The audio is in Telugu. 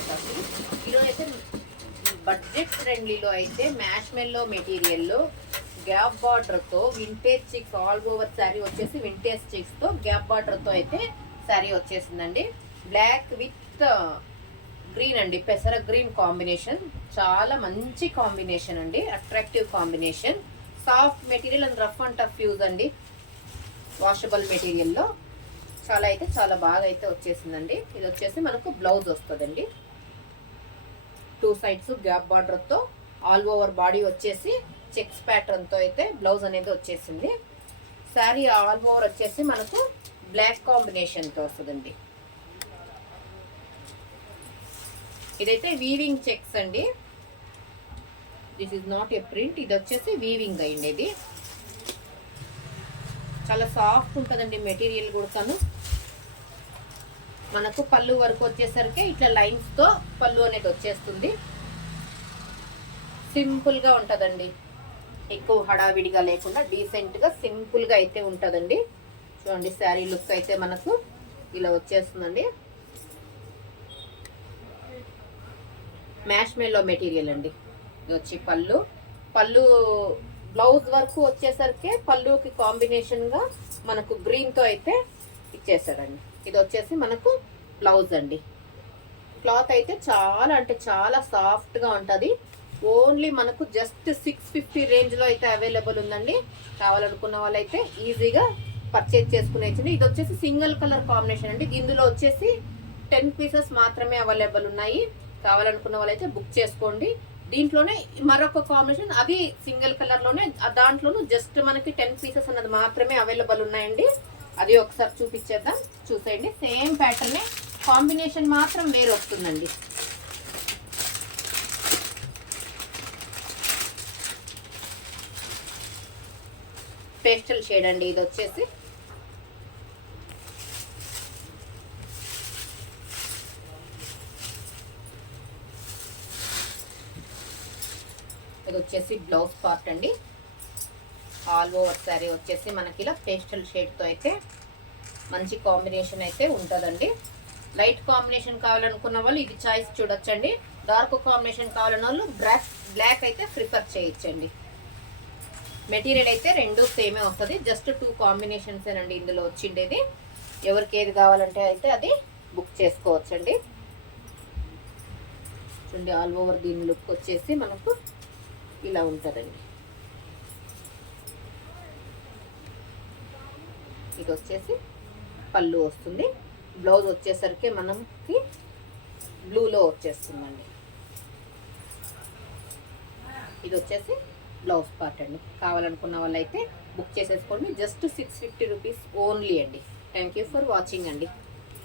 అసలు ఈరోజు అయితే బడ్జెట్ ఫ్రెండ్లీలో అయితే మ్యాష్ మెల్లో మెటీరియల్లో గ్యాప్ బార్డర్తో vintage checks all over sari వచ్చేసి వింటేజ్ చిక్స్తో గ్యాప్ బార్డర్తో అయితే శారీ వచ్చేసిందండి. బ్లాక్ విత్ గ్రీన్ అండి, పెసర గ్రీన్ కాంబినేషన్. చాలా మంచి కాంబినేషన్ అండి, attractive combination. Soft material and rough and tough use అండి, వాషబుల్ మెటీరియల్లో చాలా బాగా అయితే వచ్చేసిందండి. ఇది వచ్చేసి మనకు బ్లౌజ్ వస్తుందండి. 2 సైడ్స్ గ్యాప్ బార్డర్తో ఆల్ ఓవర్ బాడీ వచ్చేసి చెక్స్ ప్యాటర్న్తో అయితే బ్లౌజ్ అనేది వచ్చేసింది. శారీ ఆల్ ఓవర్ వచ్చేసి మనకు బ్లాక్ కాంబినేషన్తో వస్తుందండి. ఇదైతే వీవింగ్ చెక్స్ అండి. This is not a print, ఇది వచ్చేసి వీవింగ్ అయ్యింది. ఇది చాలా సాఫ్ట్ ఉంటుందండి మెటీరియల్ కూడా. మనకు పళ్ళు వరకు వచ్చేసరికి ఇట్లా లైన్స్తో పళ్ళు అనేది వచ్చేస్తుంది. సింపుల్గా ఉంటుందండి, ఎక్కువ హడావిడిగా లేకుండా డీసెంట్గా సింపుల్గా అయితే ఉంటుందండి. చూడండి శారీ లుక్ అయితే మనకు ఇలా వచ్చేస్తుందండి. మ్యాష్ మెల్లో మెటీరియల్ అండి. ఇది వచ్చి పళ్ళు బ్లౌజ్ వరకు వచ్చేసరికి పళ్ళుకి కాంబినేషన్గా మనకు గ్రీన్తో అయితే ఇచ్చేసాడండి. ఇది వచ్చేసి మనకు బ్లౌజ్ అండి. క్లాత్ అయితే చాలా సాఫ్ట్గా ఉంటుంది. ఓన్లీ మనకు జస్ట్ 650 రేంజ్లో అయితే అవైలబుల్ ఉందండి. కావాలనుకున్న వాళ్ళైతే ఈజీగా పర్చేజ్ చేసుకునేది. ఇది వచ్చేసి సింగిల్ కలర్ కాంబినేషన్ అండి. ఇందులో వచ్చేసి 10 పీసెస్ మాత్రమే అవైలబుల్ ఉన్నాయి. కావాలనుకున్న వాళ్ళైతే బుక్ చేసుకోండి. దీంట్లోనే మరొక కాంబినేషన్, అది సింగిల్ కలర్లోనే, దాంట్లోనూ జస్ట్ మనకి 10 పీసెస్ అన్నది మాత్రమే అవైలబుల్ ఉన్నాయండి. అది ఒకసారి చూపించేద్దాం, చూసేయండి. సేమ్ ప్యాటర్నే, కాంబినేషన్ మాత్రం వేరు వస్తుందండి. పేస్టల్ షేడ్ అండి ఇది వచ్చేసి. ఇది వచ్చేసి బ్లౌజ్ పార్ట్ అండి. ఆల్ ఓవర్ శారీ వచ్చేసి మనకి ఇలా పేస్టల్ షేడ్తో అయితే మంచి కాంబినేషన్ అయితే ఉంటుందండి. లైట్ కాంబినేషన్ కావాలనుకున్న వాళ్ళు ఇది చాయిస్ చూడొచ్చండి. డార్క్ కాంబినేషన్ కావాలన్న వాళ్ళు బ్లాక్ అయితే ప్రిఫర్ చేయొచ్చండి. మెటీరియల్ అయితే రెండు సేమే వస్తుంది, జస్ట్ 2 కాంబినేషన్స్ అండి ఇందులో వచ్చిండేది. ఎవరికి ఏది కావాలంటే అయితే అది బుక్ చేసుకోవచ్చండి. చూడండి ఆల్ ఓవర్ దీని లుక్ వచ్చేసి మనకు ఇలా ఉంటుందండి. ఇది వచ్చేసి పళ్ళు వస్తుంది. బ్లౌజ్ వచ్చేసరికి మనకి బ్లూలో వచ్చేస్తుందండి. ఇది వచ్చేసి బ్లౌజ్ పార్ట్ అండి. కావాలనుకున్న వాళ్ళైతే బుక్ చేసేసుకోండి. జస్ట్ 650 రూపీస్ ఓన్లీ అండి. థ్యాంక్ యూ ఫర్ వాచింగ్ అండి.